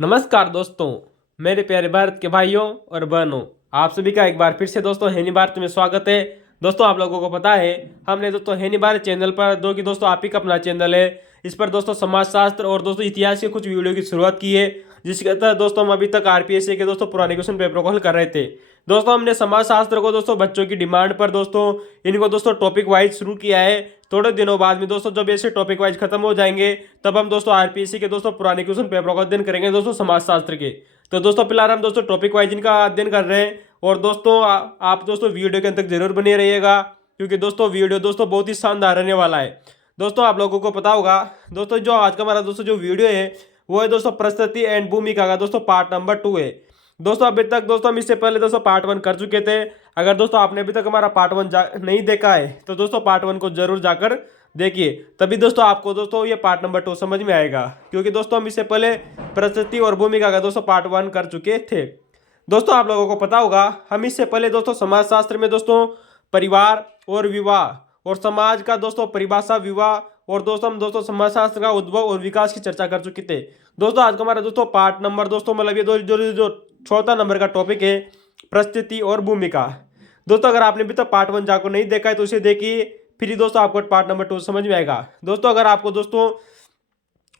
नमस्कार दोस्तों, मेरे प्यारे भारत के भाइयों और बहनों, आप सभी का एक बार फिर से दोस्तों हैनी भारत में स्वागत है। दोस्तों आप लोगों को पता है हमने दोस्तों हैनी भारत चैनल पर जो कि दोस्तों आप ही का अपना चैनल है, इस पर दोस्तों समाजशास्त्र और दोस्तों इतिहास के कुछ वीडियो की शुरुआत की है, जिसके तहत दोस्तों हम अभी तक आरपीएससी के दोस्तों पुराने क्वेश्चन पेपर को हल कर रहे थे। दोस्तों हमने समाजशास्त्र को दोस्तों बच्चों की डिमांड पर दोस्तों इनको दोस्तों टॉपिक वाइज शुरू किया है। थोड़े दिनों बाद में दोस्तों जब ऐसे टॉपिक वाइज खत्म हो जाएंगे तब हम दोस्तों आरपीएससी के दोस्तों पुराने क्वेश्चन पेपरों का अध्ययन करेंगे दोस्तों समाजशास्त्र के। तो दोस्तों फिलहाल हम दोस्तों टॉपिक वाइज इनका अध्ययन कर रहे हैं और दोस्तों आप दोस्तों वीडियो के अंत तक जरूर बने रहिएगा, क्योंकि दोस्तों वीडियो दोस्तों बहुत ही शानदार रहने वाला है। दोस्तों आप लोगों को पता होगा दोस्तों जो आज का हमारा दोस्तों जो वीडियो है वो है दोस्तों प्रस्तुति एंड भूमिका का दोस्तों पार्ट नंबर 2 है। दोस्तों अभी तक दोस्तों हम इससे पहले दोस्तों पार्ट 1 कर चुके थे। अगर दोस्तों आपने अभी तक हमारा पार्ट 1 नहीं देखा है तो दोस्तों पार्ट 1 को जरूर जाकर देखिए, तभी दोस्तों आपको दोस्तों ये पार्ट नंबर 2 समझ में आएगा, क्योंकि दोस्तों हम इससे पहले प्रस्तुति और भूमिका का दोस्तों पार्ट 1 कर चुके थे। दोस्तों आप लोगों को पता होगा हम इससे पहले दोस्तों समाजशास्त्र में दोस्तों परिवार और विवाह और समाज का दोस्तों परिभाषा विवाह और दोस्तों हम दोस्तों समाजशास्त्र का उद्भव और विकास की चर्चा कर चुके थे। दोस्तों आज का हमारा दोस्तों पार्ट नंबर दोस्तों मतलब ये जो चौथा नंबर का टॉपिक है प्रस्तुति और भूमिका। दोस्तों अगर आपने अभी तक पार्ट 1 जाकर नहीं देखा है तो इसे देखिए, फिर ही दोस्तों आपको पार्ट नंबर 2 समझ में आएगा। दोस्तों अगर आपको दोस्तों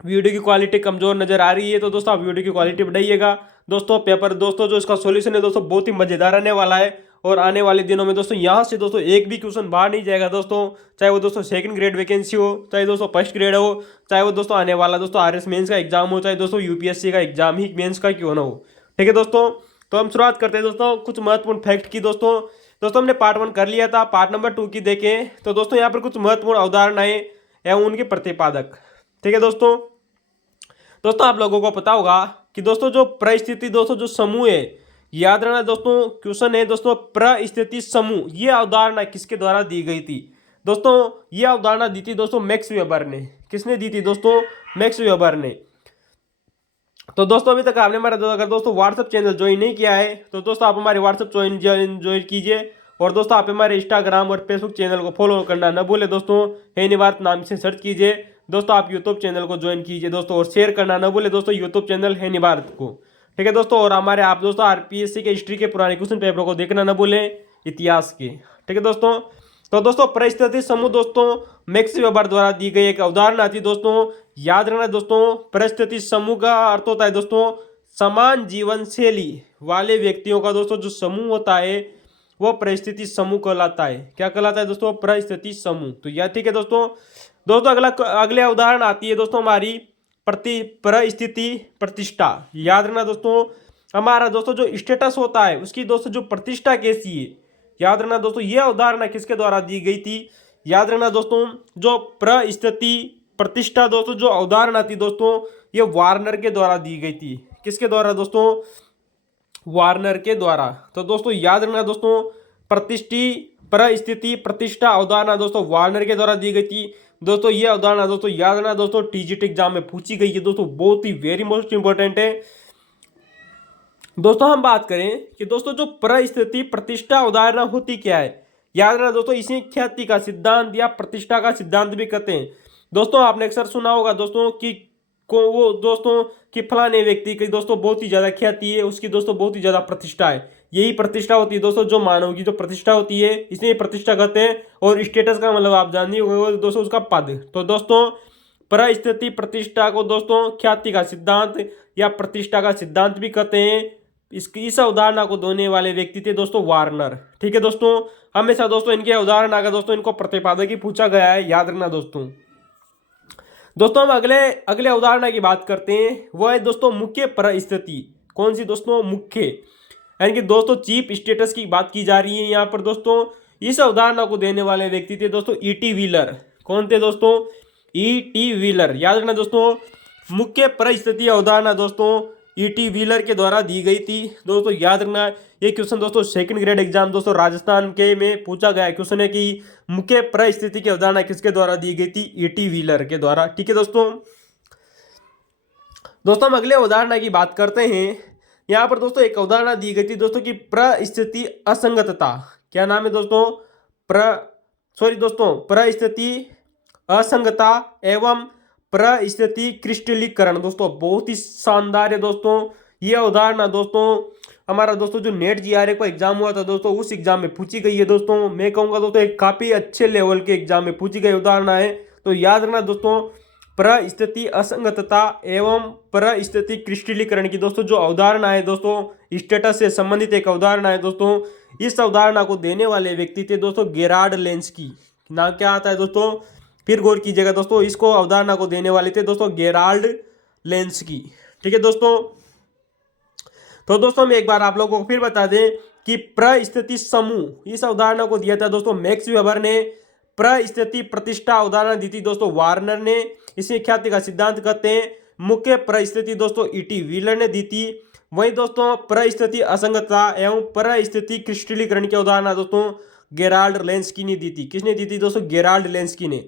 वीडियो की क्वालिटी कमजोर नजर आ रही है तो दोस्तों आप वीडियो की क्वालिटी बढ़ाइएगा। दोस्तों पेपर दोस्तों जो इसका सॉल्यूशन है दोस्तों बहुत ही मजेदार रहने वाला है और आने वाले दिनों में दोस्तों यहाँ से दोस्तों एक भी क्वेश्चन बाहर नहीं जाएगा दोस्तों, चाहे वो दोस्तों सेकंड ग्रेड वैकेंसी हो, चाहे दोस्तों फर्स्ट ग्रेड हो, चाहे वो दोस्तों आने वाला दोस्तों आरएस मेंस का एग्जाम हो, चाहे दोस्तों यूपीएससी का एग्जाम ही मेंस का क्यों ना हो। ठीक है दोस्तों, तो हम शुरुआत करते हैं दोस्तों कुछ महत्वपूर्ण फैक्ट की। दोस्तों दोस्तों हमने पार्ट 1 कर लिया था, पार्ट नंबर 2 की देखें तो दोस्तों यहाँ पर कुछ महत्वपूर्ण अवधारणाएं एवं उनके प्रतिपादक। ठीक है दोस्तों, दोस्तों आप लोगों को पता होगा कि दोस्तों जो परिस्थिति दोस्तों जो समूह है, याद रखना दोस्तों क्वेश्चन है दोस्तों परिस्थिति समूह, ये अवधारणा किसके द्वारा दी गई थी। दोस्तों ये अवधारणा दी थी दोस्तों मैक्स वेबर ने। किसने दी थी दोस्तों? मैक्स वेबर ने। तो दोस्तों अभी तक आपने हमारा अगर दोस्तों व्हाट्सएप चैनल ज्वाइन नहीं किया है तो दोस्तों आप हमारे व्हाट्सएप ज्वाइन कीजिए और दोस्तों आप हमारे इंस्टाग्राम और फेसबुक चैनल को फॉलो करना न भूले। दोस्तों हैनी भारत नाम से सर्च कीजिए। दोस्तों आप यूट्यूब चैनल को ज्वाइन कीजिए दोस्तों और शेयर करना न भूले दोस्तों यूट्यूब चैनल हैनी भारत को। ठीक है दोस्तों, और हमारे आप दोस्तों आरपीएससी के हिस्ट्री के पुराने क्वेश्चन पेपर को देखना न भूलें, इतिहास के। ठीक है दोस्तों, तो दोस्तों परिस्थिति समूह दोस्तों मैक्स वेबर द्वारा दी गई एक अवधारणा थी। दोस्तों याद रखना दोस्तों परिस्थिति समूह का अर्थ होता है दोस्तों समान जीवन शैली वाले व्यक्तियों का दोस्तों जो समूह होता है वो परिस्थिति समूह कहलाता है। क्या कहलाता है दोस्तों? परिस्थिति समूह। तो यह ठीक है दोस्तों। दोस्तों अगले उदाहरण आती है दोस्तों हमारी परिस्थिति प्रतिष्ठा। याद रखना दोस्तों हमारा दोस्तों जो स्टेटस होता है उसकी दोस्तों जो प्रतिष्ठा कैसी है। याद रखना दोस्तों यह अवधारणा किसके द्वारा दी गई थी? याद रखना दोस्तों जो परिस्थिति प्रतिष्ठा दोस्तों जो अवधारणा थी दोस्तों ये वार्नर के द्वारा दी गई थी। किसके द्वारा दोस्तों? वार्नर के द्वारा। तो दोस्तों याद रखना दोस्तों परिस्थिति प्रतिष्ठा अवधारणा दोस्तों वार्नर के द्वारा दी गई थी। दोस्तों ये अवधारणा दोस्तों याद रखना दोस्तों टीजीटी एग्जाम में पूछी गई है दोस्तों, बहुत ही वेरी मोस्ट इंपॉर्टेंट है। दोस्तों हम बात करें कि दोस्तों जो परिस्थिति प्रतिष्ठा अवधारणा होती क्या है। याद रखना दोस्तों इसे ख्याति का सिद्धांत या प्रतिष्ठा का सिद्धांत भी कहते हैं। दोस्तों आपने अक्सर सुना होगा दोस्तों कि वो दोस्तों कि फलाने व्यक्ति की दोस्तों बहुत ही ज्यादा ख्याति है, उसकी दोस्तों बहुत ही ज्यादा प्रतिष्ठा है। यही प्रतिष्ठा होती है दोस्तों जो मानव की जो प्रतिष्ठा होती है इसे प्रतिष्ठा कहते हैं। और स्टेटस का मतलब आप जानते हो दोस्तों उसका पद। तो दोस्तों परिस्थिति प्रतिष्ठा को दोस्तों ख्याति का सिद्धांत या प्रतिष्ठा का सिद्धांत भी कहते हैं। इस अवधारणा को देने वाले व्यक्ति थे दोस्तों वार्नर। ठीक है दोस्तों, हमेशा दोस्तों इनके अवधारणा का दोस्तों इनको प्रतिपादक ही पूछा गया है, याद रखना दोस्तों। दोस्तों हम अगले अवधारणा की बात करते हैं, वो है दोस्तों मुख्य परिस्थिति। कौन सी दोस्तों? मुख्य, यानी कि दोस्तों चीफ स्टेटस की बात की जा रही है यहाँ पर दोस्तों। इस अवधारणा को देने वाले व्यक्ति थे दोस्तों ईटी व्हीलर। कौन थे दोस्तों? ET wheeler. याद रखना दोस्तों मुख्य परिस्थिति अवधारणा दोस्तों ईटी व्हीलर के द्वारा दी गई थी। दोस्तों याद रखना ये क्वेश्चन दोस्तों सेकंड ग्रेड एग्जाम दोस्तों राजस्थान के में पूछा गया क्वेश्चन है कि मुख्य परिस्थिति की अवधारणा किसके द्वारा दी गई थी? ईटी व्हीलर के द्वारा। ठीक है दोस्तों, दोस्तों हम अगले अवधारणा की बात करते हैं। यहाँ पर दोस्तों एक अवधारणा दी गई थी दोस्तों की परिस्थिति असंगतता। क्या नाम है दोस्तों? परिस्थिति असंगता एवं परिस्थिति क्रिस्टलीकरण। दोस्तों बहुत ही शानदार है दोस्तों ये अवधारणा। दोस्तों हमारा दोस्तों जो नेट जीआरए का एग्जाम हुआ था दोस्तों, उस एग्जाम में पूछी गई है दोस्तों। मैं कहूंगा दोस्तों एक काफी अच्छे लेवल के एग्जाम में पूछी गई उदाहरणा है। तो याद रखना दोस्तों, परिस्थिति असंगतता एवं परिस्थिति क्रिस्टलीकरण की दोस्तों जो अवधारणा है दोस्तों, स्टेटस से संबंधित एक अवधारणा है दोस्तों। इस अवधारणा को देने वाले व्यक्ति थे दोस्तों गेरार्ड लेंस्की। नाम क्या आता है दोस्तों, फिर गौर कीजिएगा दोस्तों, इसको अवधारणा को देने वाले थे दोस्तों गेराल्ड लेंस्की। ठीक है दोस्तों। तो दोस्तों हम एक बार आप लोगों को फिर बता दें कि परिस्थिति समूह, इस अवधारणा को दिया था दोस्तों मैक्स वेबर ने। परिस्थिति प्रतिष्ठा अवधारणा दी थी दोस्तों वार्नर ने। इसे ख्याति का सिद्धांत कहते हैं। मुख्य परिस्थिति दोस्तों ईटी व्हीलर ने दी थी। वही दोस्तों परिस्थिति असंगतता एवं परिस्थिति क्रिस्टलीकरण की अवधारणा दोस्तों गेराल्ड लेंस्की ने दी थी। किसने दी थी दोस्तों, गेराल्ड लेंस्की ने।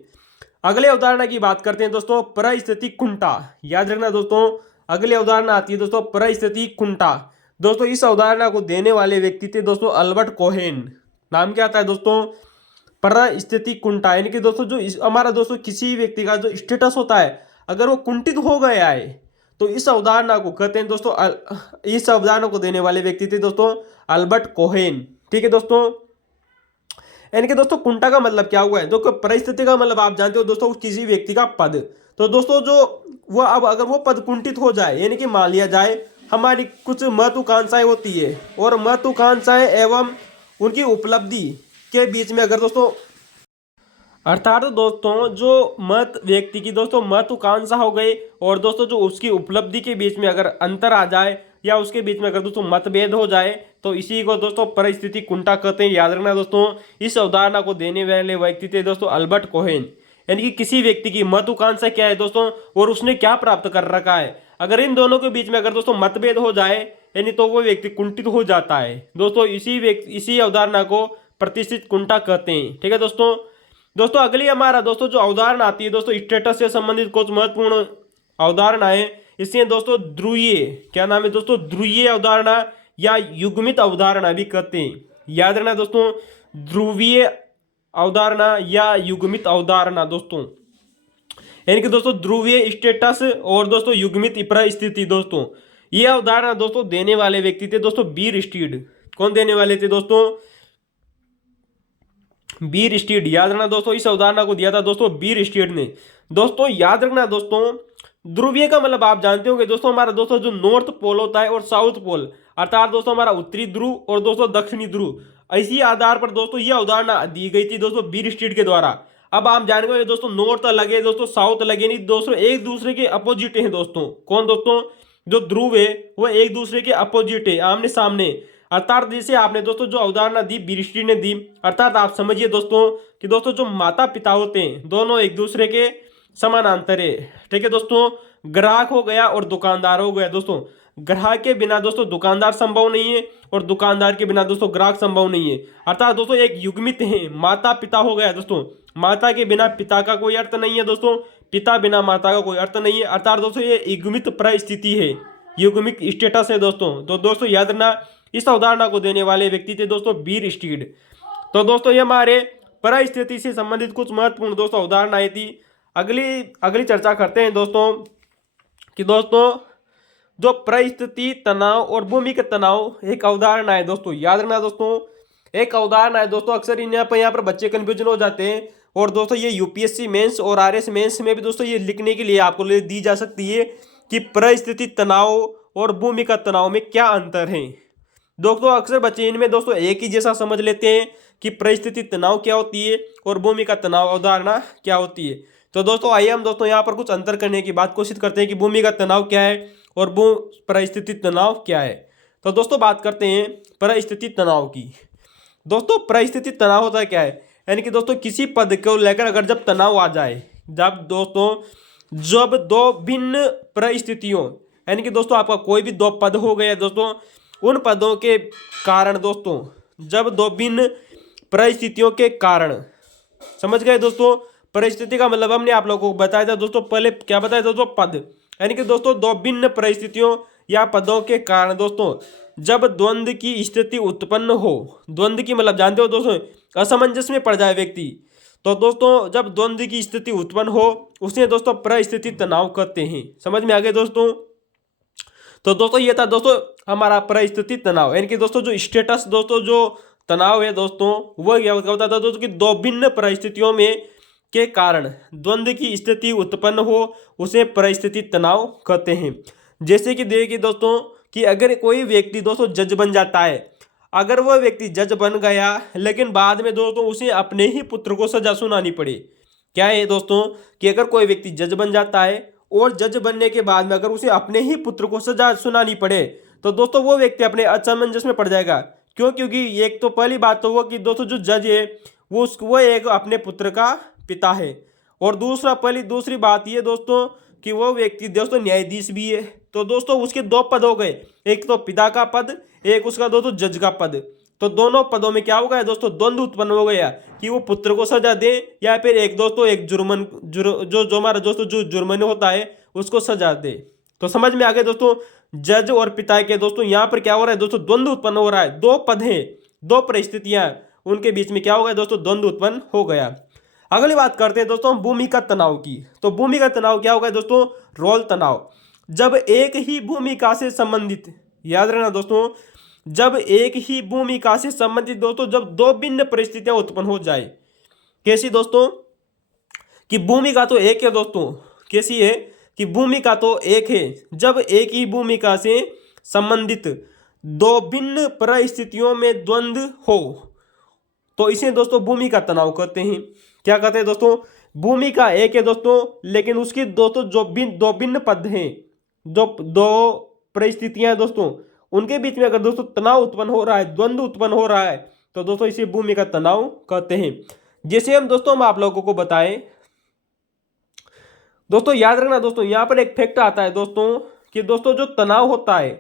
अगले अवधारणा की बात करते हैं दोस्तों, परिस्थिति कुंठा। याद रखना दोस्तों, अगली अवधारणा आती है दोस्तों परिस्थिति कुंठा। दोस्तों इस अवधारणा को देने वाले व्यक्ति थे दोस्तों अल्बर्ट कोहेन। नाम क्या आता है दोस्तों, परिस्थिति कुंठा। यानी कि दोस्तों जो हमारा दोस्तों किसी व्यक्ति का जो स्टेटस होता है, अगर वो कुंठित हो गया है तो इस अवधारणा को कहते हैं दोस्तों, इस अवधारणा को देने वाले व्यक्ति थे दोस्तों अल्बर्ट कोहेन। ठीक है दोस्तों। यानी कि दोस्तों कुंठा का मतलब क्या हुआ है, तो परिस्थिति का मतलब आप जानते हो दोस्तों किसी व्यक्ति का पद। तो दोस्तों जो वो अब अगर वो पद कुंठित हो जाए, यानी कि मान लिया जाए हमारी कुछ महत्वाकांक्षाएं होती है और महत्वाकांक्षाएं एवं उनकी उपलब्धि के बीच में अगर दोस्तों, अर्थात दोस्तों जो मत व्यक्ति की दोस्तों महत्वाकांक्षा हो गई और दोस्तों जो उसकी उपलब्धि के बीच में अगर अंतर आ जाए या उसके बीच में अगर दोस्तों मतभेद हो जाए तो इसी को दोस्तों परिस्थिति कुंठा कहते हैं। याद रखना दोस्तों, इस अवधारणा को देने वाले व्यक्ति थे दोस्तों अल्बर्ट कोहेन। यानी कि किसी व्यक्ति की महत्वाकांक्षा क्या है दोस्तों और उसने क्या प्राप्त कर रखा है, अगर इन दोनों के बीच में अगर दोस्तों मतभेद हो जाए यानी तो वो व्यक्ति कुंठित हो जाता है दोस्तों। इसी अवधारणा को प्रतिष्ठित कुंठा कहते हैं। ठीक है दोस्तों अगली हमारा दोस्तों जो अवधारणा आती है दोस्तों स्टेटस से संबंधित कुछ महत्वपूर्ण अवधारणा है। इससे दोस्तों ध्रुवीय, क्या नाम है दोस्तों, ध्रुवीय अवधारणा या युग्मित अवधारणा भी कहते हैं। याद रखना दोस्तों, ध्रुवीय अवधारणा या युग्मित अवधारणा दोस्तों, यानी कि दोस्तों ध्रुवीय स्टेटस और दोस्तों युग्मित परिस्थिति। दोस्तों ये अवधारणा दोस्तों देने वाले व्यक्ति थे दोस्तों बीर स्टीड। कौन देने वाले थे दोस्तों, बीर स्टीड। याद रखना दोस्तों, इस अवधारणा को दिया था दोस्तों बीर स्टीड ने। दोस्तों याद रखना दोस्तों, ध्रुवीय का मतलब आप जानते होंगे दोस्तों, हमारा दोस्तों जो नॉर्थ पोल होता है और साउथ पोल, अर्थात दोस्तों हमारा उत्तरी ध्रुव और दोस्तों दक्षिणी ध्रुव, इसी आधार पर दोस्तों ये अवधारणा दी गई थी दोस्तों बीर स्टीड के द्वारा। अब आप जानेंगे दोस्तों नॉर्थ अलग है दोस्तों, साउथ अलग है, नहीं दोस्तों एक दूसरे के अपोजिट है दोस्तों। कौन दोस्तों, जो ध्रुव है वो एक दूसरे के अपोजिट है, आमने सामने। अर्थात जैसे आपने दोस्तों जो अवधारणा दी बीर स्टीड ने दी, अर्थात आप समझिए दोस्तों कि दोस्तों जो माता पिता होते हैं दोनों एक दूसरे के समानांतर है। ठीक है दोस्तों, ग्राहक हो गया और दुकानदार हो गया। दोस्तों ग्राहक के बिना दोस्तों दुकानदार संभव नहीं है और दुकानदार के बिना दोस्तों ग्राहक संभव नहीं है। अर्थात दोस्तों एक युग्मित है, माता पिता हो गया दोस्तों, माता के बिना पिता का कोई अर्थ नहीं है दोस्तों, पिता बिना माता का कोई अर्थ नहीं है। अर्थात दोस्तों ये युग्मित परिस्थिति है, युग्मित स्टेटस है दोस्तों। तो दोस्तों याद रखना, इस अवधारणा को देने वाले व्यक्ति थे दोस्तों बीर स्टीड। तो दोस्तों ये हमारे परिस्थिति से संबंधित कुछ महत्वपूर्ण दोस्तों अवधारणाएं थी। अगली चर्चा करते हैं दोस्तों कि दोस्तों जो परिस्थिति तनाव और भूमिगत तनाव एक अवधारणा है दोस्तों। याद रखना दोस्तों, एक अवधारणा है दोस्तों, अक्सर यहाँ पर बच्चे कंफ्यूजन हो जाते हैं और दोस्तों ये यूपीएससी मेंस और आरएस मेंस में भी दोस्तों ये लिखने के लिए आपको दी जा सकती है कि परिस्थिति तनाव और भूमिगत तनाव में क्या अंतर है। दोस्तों अक्सर बच्चे इनमें दोस्तों एक ही जैसा समझ लेते हैं कि परिस्थिति तनाव क्या होती है और भूमिगत तनाव अवधारणा क्या होती है। तो दोस्तों आइए हम दोस्तों यहाँ पर कुछ अंतर करने की बात कोशिश करते हैं कि भूमिगत तनाव क्या है और परिस्थिति तनाव क्या है। तो दोस्तों बात करते हैं परिस्थिति तनाव की। दोस्तों परिस्थिति तनाव होता है क्या है, यानी कि दोस्तों किसी पद को लेकर अगर जब तनाव आ जाए, जब दो भिन्न परिस्थितियों, यानी कि दोस्तों आपका कोई भी दो पद हो गया दोस्तों, उन पदों के कारण दोस्तों, जब दो भिन्न परिस्थितियों के कारण, समझ गए दोस्तों। परिस्थिति का मतलब हमने आप लोगों को बताया था दोस्तों, पहले क्या बताया था दोस्तों, पद, यानी कि दोस्तों दो भिन्न परिस्थितियों या पदों के कारण दोस्तों जब द्वंद्व की स्थिति उत्पन्न हो, द्वंद्व की मतलब जानते हो दोस्तों असमंजस में पड़ जाए व्यक्ति, तो दोस्तों जब द्वंद्व की स्थिति उत्पन्न हो उसे दोस्तों परिस्थिति तनाव कहते हैं। समझ में आ गए दोस्तों। तो दोस्तों ये था दोस्तों हमारा परिस्थिति तनाव, यानी कि दोस्तों जो स्टेटस दोस्तों जो तनाव है दोस्तों वो क्या होता था दोस्तों कि दो भिन्न परिस्थितियों में के कारण द्वंद्व की स्थिति उत्पन्न हो उसे परिस्थिति तनाव कहते हैं। जैसे कि देखिए दोस्तों कि अगर कोई व्यक्ति दोस्तों जज बन जाता है, अगर वह व्यक्ति जज बन गया लेकिन बाद में दोस्तों उसे अपने ही पुत्र को सजा सुनानी पड़े। क्या है दोस्तों कि अगर कोई व्यक्ति जज बन जाता है और जज बनने के बाद में अगर उसे अपने ही पुत्र को सजा सुनानी पड़े तो दोस्तों वो व्यक्ति अपने असमंजस में पड़ जाएगा। क्यों? क्योंकि एक तो पहली बात तो वो कि दोस्तों जो जज है वो एक अपने पुत्र का पिता है, और दूसरी बात ये दोस्तों कि वो व्यक्ति दोस्तों न्यायाधीश भी है। तो दोस्तों उसके दो पद हो गए, एक तो पिता का पद, एक उसका दोस्तों जज का पद। तो दोनों पदों में क्या हो गया दोस्तों द्वंद्व उत्पन्न हो गया कि वो पुत्र को सजा दे या फिर एक दोस्तों एक जो हमारा दोस्तों जो जुर्मन होता है उसको सजा दे। तो समझ में आ गए दोस्तों जज और पिता के दोस्तों यहाँ पर क्या हो रहा है दोस्तों द्वंद्व उत्पन्न हो रहा है। दो पद हैं, दो परिस्थितियां, उनके बीच में क्या हो गया दोस्तों द्वंद्व उत्पन्न हो गया। अगली बात करते हैं दोस्तों भूमिका तनाव की। तो भूमिका तनाव क्या होगा दोस्तों रोल तनाव। जब एक ही भूमिका से संबंधित, याद रखना दोस्तों, जब एक ही भूमिका से संबंधित दोस्तों जब दो भिन्न परिस्थितियां उत्पन्न हो जाए। कैसी दोस्तों कि भूमिका तो एक है दोस्तों, कैसी है कि भूमिका तो एक है, जब एक ही भूमिका से संबंधित दो भिन्न परिस्थितियों में द्वंद्व हो तो इसे दोस्तों भूमिका तनाव कहते हैं। क्या कहते हैं दोस्तों भूमिका एक है दोस्तों लेकिन उसकी दोस्तों दो भिन्न पद हैं, दो परिस्थितियां हैं दोस्तों, उनके बीच में अगर दोस्तों तनाव उत्पन्न हो रहा है, द्वंद्व उत्पन्न हो रहा है तो दोस्तों इसे भूमिका तनाव कहते हैं। जैसे हम आप लोगों को बताएं दोस्तों, याद रखना दोस्तों यहाँ पर एक फैक्ट आता है दोस्तों कि दोस्तों जो तनाव होता है,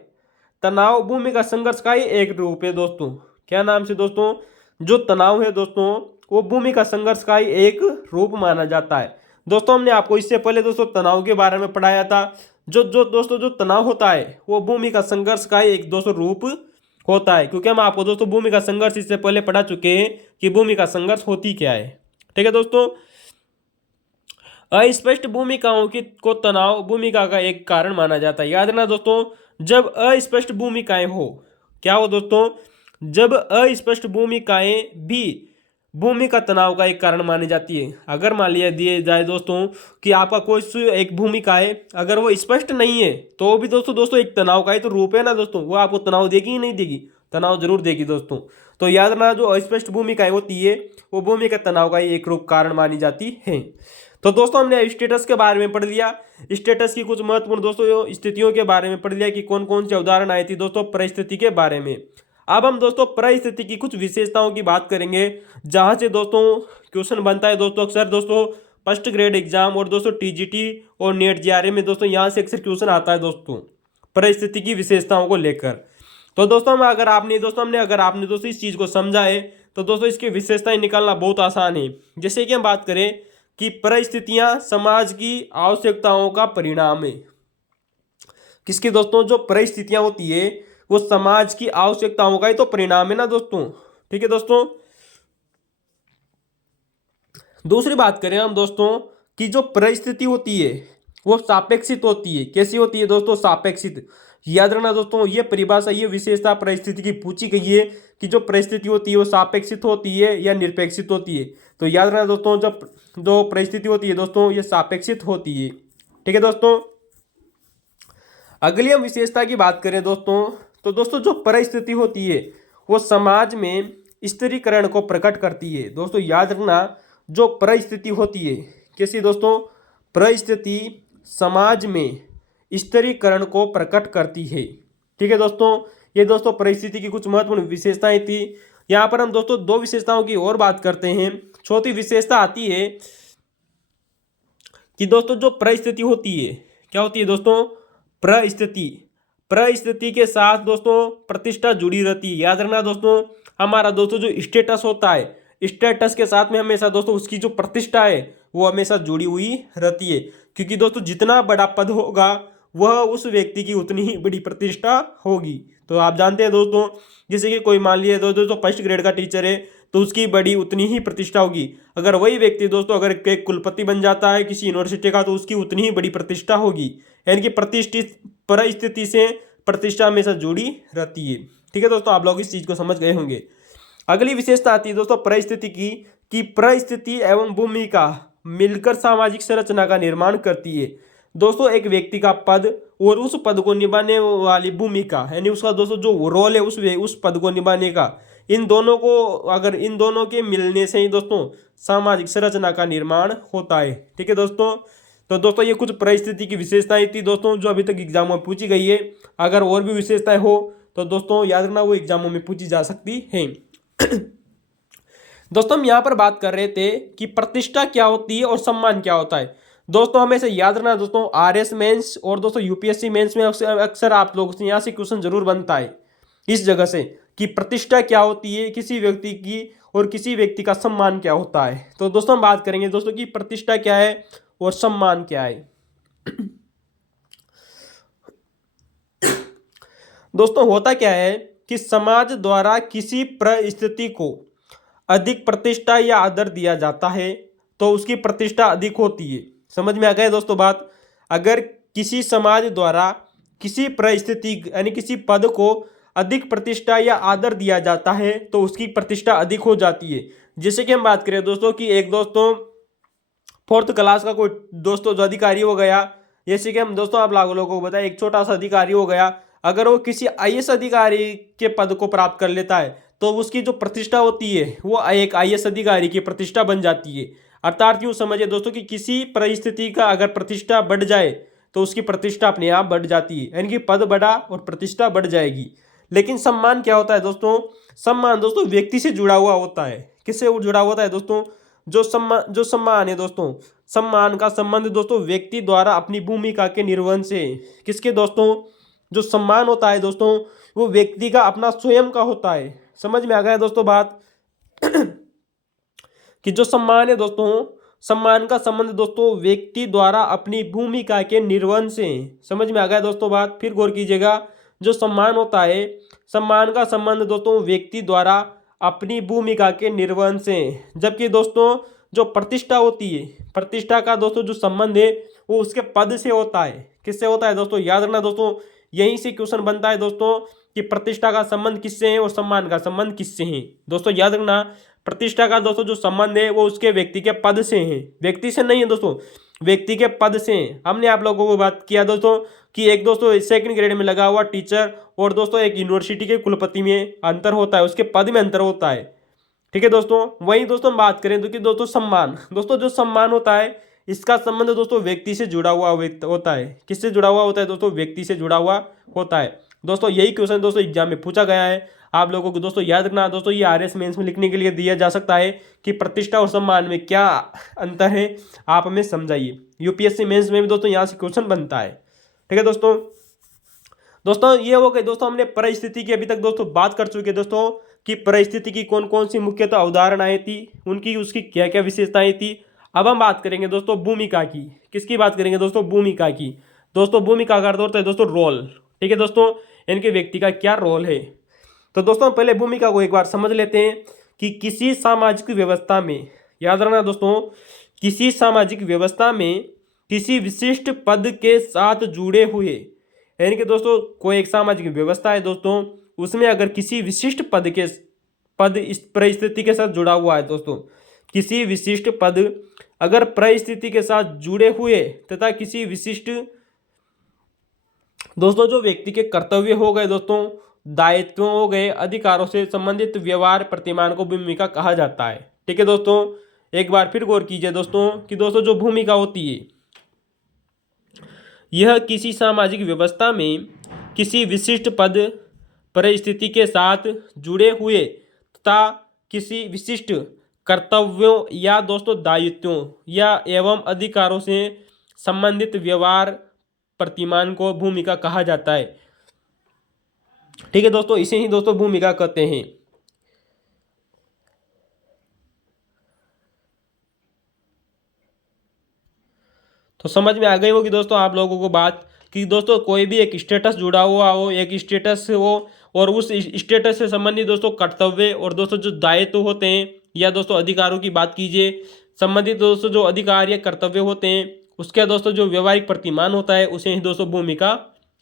तनाव भूमिका संघर्ष का ही एक रूप है दोस्तों। क्या नाम से दोस्तों? जो तनाव है दोस्तों वो भूमिका संघर्ष का ही एक रूप माना जाता है। दोस्तों हमने आपको इससे पहले दोस्तों तनाव के बारे में पढ़ाया था। जो दोस्तों जो तनाव होता है वो भूमिका संघर्ष का ही एक दोस्तों रूप होता है, क्योंकि हम आपको दोस्तों भूमिका संघर्ष इससे पहले पढ़ा चुके हैं कि भूमिका संघर्ष होती क्या है। ठीक है दोस्तों, अस्पष्ट भूमिकाओं की को तनाव भूमिका का एक कारण माना जाता है। याद रखना दोस्तों जब अस्पष्ट भूमिकाएं हो, क्या हो दोस्तों, जब अस्पष्ट भूमिकाएं भी भूमिका तनाव का एक कारण मानी जाती है। अगर मान लिया दिए जाए दोस्तों कि आपका कोई एक भूमिका है, अगर वो स्पष्ट नहीं है तो भी दोस्तों एक तनाव का ही तो रूप है ना दोस्तों, वो आपको तनाव देगी ही नहीं देगी? तनाव जरूर देगी दोस्तों। तो याद रखना जो अस्पष्ट भूमिकाएं होती है वो भूमिका तनाव का ही एक रूप कारण मानी जाती है। तो दोस्तों हमने स्टेटस के बारे में पढ़ लिया, स्टेटस की कुछ महत्वपूर्ण दोस्तों स्थितियों के बारे में पढ़ लिया कि कौन कौन से उदाहरण आए थे दोस्तों परिस्थिति के बारे में। अब हम दोस्तों परिस्थिति की कुछ विशेषताओं की बात करेंगे जहां से दोस्तों क्वेश्चन बनता है दोस्तों अक्सर दोस्तों फर्स्ट ग्रेड एग्जाम और दोस्तों टीजीटी और नेट जीआरए में दोस्तों यहां से अक्सर क्वेश्चन आता है दोस्तों परिस्थिति की विशेषताओं को लेकर। तो दोस्तों अगर आपने दोस्तों इस चीज़ को समझा है तो दोस्तों इसकी विशेषताएं निकालना बहुत आसान है। जैसे कि हम बात करें कि परिस्थितियां समाज की आवश्यकताओं का परिणाम है। किसकी दोस्तों? जो परिस्थितियां होती है वो समाज की आवश्यकताओं का ही तो परिणाम है ना दोस्तों। ठीक है दोस्तों, दूसरी बात करें हम दोस्तों कि जो परिस्थिति होती है वो सापेक्षित होती है। कैसी होती है दोस्तों? सापेक्षित। याद रखना दोस्तों ये परिभाषा, ये विशेषता परिस्थिति की पूछी गई है कि जो परिस्थिति होती है वो सापेक्षित होती है या निरपेक्षित होती है। तो याद रखना दोस्तों जब जो परिस्थिति होती है दोस्तों ये सापेक्षित होती है। ठीक है दोस्तों, अगली हम विशेषता की बात करें दोस्तों तो दोस्तों जो परिस्थिति होती है वो समाज में स्थिरीकरण को प्रकट करती है। दोस्तों याद रखना जो परिस्थिति होती है, कैसी दोस्तों? परिस्थिति समाज में स्थिरीकरण को प्रकट करती है। ठीक है दोस्तों, ये दोस्तों परिस्थिति की कुछ महत्वपूर्ण विशेषताएं थी। यहाँ पर हम दोस्तों दो विशेषताओं की और बात करते हैं। चौथी विशेषता आती है कि दोस्तों जो परिस्थिति होती है, क्या होती है दोस्तों? परिस्थिति के साथ दोस्तों प्रतिष्ठा जुड़ी रहती है। याद रखना दोस्तों हमारा दोस्तों जो स्टेटस होता है, स्टेटस के साथ में हमेशा दोस्तों उसकी जो प्रतिष्ठा है वो हमेशा जुड़ी हुई रहती है, क्योंकि दोस्तों जितना बड़ा पद होगा वह उस व्यक्ति की उतनी ही बड़ी प्रतिष्ठा होगी। तो आप जानते हैं दोस्तों जैसे कि कोई मान लिया दोस्तों फर्स्ट ग्रेड का टीचर है तो उसकी बड़ी उतनी ही प्रतिष्ठा होगी। अगर वही व्यक्ति दोस्तों अगर एक कुलपति बन जाता है किसी यूनिवर्सिटी का, तो उसकी उतनी ही बड़ी प्रतिष्ठा होगी। यानी कि प्रतिष्ठित परिस्थिति से प्रतिष्ठा हमेशा जुड़ी रहती है। ठीक है दोस्तों, आप लोग इस चीज को समझ गए होंगे। अगली विशेषता आती है दोस्तों परिस्थिति की, कि परिस्थिति एवं भूमिका मिलकर सामाजिक संरचना का निर्माण करती है। दोस्तों एक व्यक्ति का पद और उस पद को निभाने वाली भूमिका, यानी उसका दोस्तों जो रोल है उस पद को निभाने का, इन दोनों को अगर इन दोनों के मिलने से ही दोस्तों सामाजिक संरचना का निर्माण होता है। ठीक है दोस्तों, तो दोस्तों ये कुछ परिस्थिति की विशेषताएं थी दोस्तों जो अभी तक एग्जामों में पूछी गई है। अगर और भी विशेषताएं हो तो दोस्तों याद रखना वो एग्जामों में पूछी जा सकती है। दोस्तों हम यहाँ पर बात कर रहे थे कि प्रतिष्ठा क्या होती है और सम्मान क्या होता है। दोस्तों हमें से याद रखना दोस्तों, आरएस मेंस और दोस्तों यूपीएससी मेंस में अक्सर आप लोगों से यहाँ से क्वेश्चन जरूर बनता है इस जगह से, कि प्रतिष्ठा क्या होती है किसी व्यक्ति की और किसी व्यक्ति का सम्मान क्या होता है। तो दोस्तों हम बात करेंगे दोस्तों कि प्रतिष्ठा क्या है और सम्मान क्या है। दोस्तों होता क्या है कि समाज द्वारा किसी परिस्थिति को अधिक प्रतिष्ठा या आदर दिया जाता है तो उसकी प्रतिष्ठा अधिक होती है। समझ में आ गया दोस्तों बात। अगर किसी समाज द्वारा किसी परिस्थिति यानी किसी पद को अधिक प्रतिष्ठा या आदर दिया जाता है तो उसकी प्रतिष्ठा अधिक हो जाती है। जैसे कि हम बात करें दोस्तों कि एक दोस्तों 4th क्लास का कोई दोस्तों जो अधिकारी हो गया, जैसे कि हम दोस्तों आप लोगों को बताएं एक छोटा सा अधिकारी हो गया, अगर वो किसी आईएएस अधिकारी के पद को प्राप्त कर लेता है तो उसकी जो प्रतिष्ठा होती है वो एक आईएएस अधिकारी की प्रतिष्ठा बन जाती है। अर्थात यूँ समझिए दोस्तों कि किसी परिस्थिति का अगर प्रतिष्ठा बढ़ जाए तो उसकी प्रतिष्ठा अपने आप बढ़ जाती है, यानी कि पद बढ़ा और प्रतिष्ठा बढ़ जाएगी। लेकिन सम्मान क्या होता है दोस्तों, सम्मान दोस्तों व्यक्ति से जुड़ा हुआ होता है। किससे जुड़ा होता है दोस्तों, जो सम्मान है दोस्तों, सम्मान का संबंध दोस्तों व्यक्ति द्वारा अपनी भूमिका के निर्वहन से। किसके दोस्तों, जो सम्मान होता है दोस्तों वो व्यक्ति का अपना स्वयं का होता है। समझ में आ गया दोस्तों बात। कि जो सम्मान है दोस्तों, सम्मान का संबंध दोस्तों व्यक्ति द्वारा अपनी भूमिका के निर्वहन से। समझ में आ गया दोस्तों बात, फिर गौर कीजिएगा। जो सम्मान होता है, सम्मान का संबंध दोस्तों व्यक्ति द्वारा अपनी भूमिका के निर्वहन से। जबकि दोस्तों जो प्रतिष्ठा होती है, प्रतिष्ठा का दोस्तों जो संबंध है वो उसके पद से होता है। किससे होता है दोस्तों, याद रखना दोस्तों, यहीं से क्वेश्चन बनता है दोस्तों कि प्रतिष्ठा का संबंध किससे है और सम्मान का संबंध किससे है। दोस्तों याद रखना, प्रतिष्ठा का दोस्तों जो संबंध है वो उसके व्यक्ति के पद से है, व्यक्ति से नहीं है दोस्तों, व्यक्ति के पद से। हमने आप लोगों को बात किया दोस्तों कि एक दोस्तों 2nd ग्रेड में लगा हुआ टीचर और दोस्तों एक यूनिवर्सिटी के कुलपति में अंतर होता है, उसके पद में अंतर होता है। ठीक है दोस्तों, वहीं दोस्तों हम बात करें तो कि दोस्तों सम्मान, दोस्तों जो सम्मान होता है इसका संबंध दोस्तों व्यक्ति से जुड़ा हुआ होता है। किससे जुड़ा हुआ होता है दोस्तों, व्यक्ति से जुड़ा हुआ होता है। दोस्तों यही क्वेश्चन दोस्तों एग्जाम में पूछा गया है। आप लोगों को दोस्तों याद रखना दोस्तों, ये आरएस मेंस में लिखने के लिए दिया जा सकता है कि प्रतिष्ठा और सम्मान में क्या अंतर है, आप हमें समझाइए। यूपीएससी मेंस में भी दोस्तों यहाँ से क्वेश्चन बनता है। ठीक है दोस्तों ये हो गए दोस्तों, हमने परिस्थिति की अभी तक दोस्तों बात कर चुके दोस्तों कि परिस्थिति की कौन कौन सी मुख्यतः अवधारणाएं थी, उनकी उसकी क्या क्या विशेषताएं थी। अब हम बात करेंगे दोस्तों भूमिका की। किसकी बात करेंगे दोस्तों, भूमिका की। दोस्तों भूमिका का अर्थ होता है दोस्तों रोल। ठीक है दोस्तों, इनके व्यक्ति का क्या रोल है। तो दोस्तों पहले भूमिका को एक बार समझ लेते हैं कि किसी सामाजिक व्यवस्था में, याद रखना दोस्तों, किसी सामाजिक व्यवस्था में किसी विशिष्ट पद के साथ जुड़े हुए, यानी कि दोस्तों कोई एक सामाजिक व्यवस्था है दोस्तों, उसमें अगर किसी विशिष्ट पद इस परिस्थिति के साथ जुड़ा हुआ है दोस्तों, किसी विशिष्ट पद अगर परिस्थिति के साथ जुड़े हुए तथा किसी विशिष्ट दोस्तों जो व्यक्ति के कर्तव्य हो गए दोस्तों, दायित्वों हो गए, अधिकारों से संबंधित व्यवहार प्रतिमान को भूमिका कहा जाता है। ठीक है दोस्तों, एक बार फिर गौर कीजिए दोस्तों कि दोस्तों जो भूमिका होती है यह किसी सामाजिक व्यवस्था में किसी विशिष्ट पद परिस्थिति के साथ जुड़े हुए तथा किसी विशिष्ट कर्तव्यों या दोस्तों दायित्वों या एवं अधिकारों से संबंधित व्यवहार प्रतिमान को भूमिका कहा जाता है। ठीक है दोस्तों, इसे ही दोस्तों भूमिका कहते हैं। तो समझ में आ गई होगी दोस्तों आप लोगों को बात कि दोस्तों कोई भी एक स्टेटस जुड़ा हुआ हो, एक स्टेटस हो और उस स्टेटस से संबंधित दोस्तों कर्तव्य और दोस्तों जो दायित्व होते हैं या दोस्तों अधिकारों की बात कीजिए, संबंधित दोस्तों जो अधिकार या कर्तव्य होते हैं उसके दोस्तों जो व्यवहारिक प्रतिमान होता है उसे ही दोस्तों भूमिका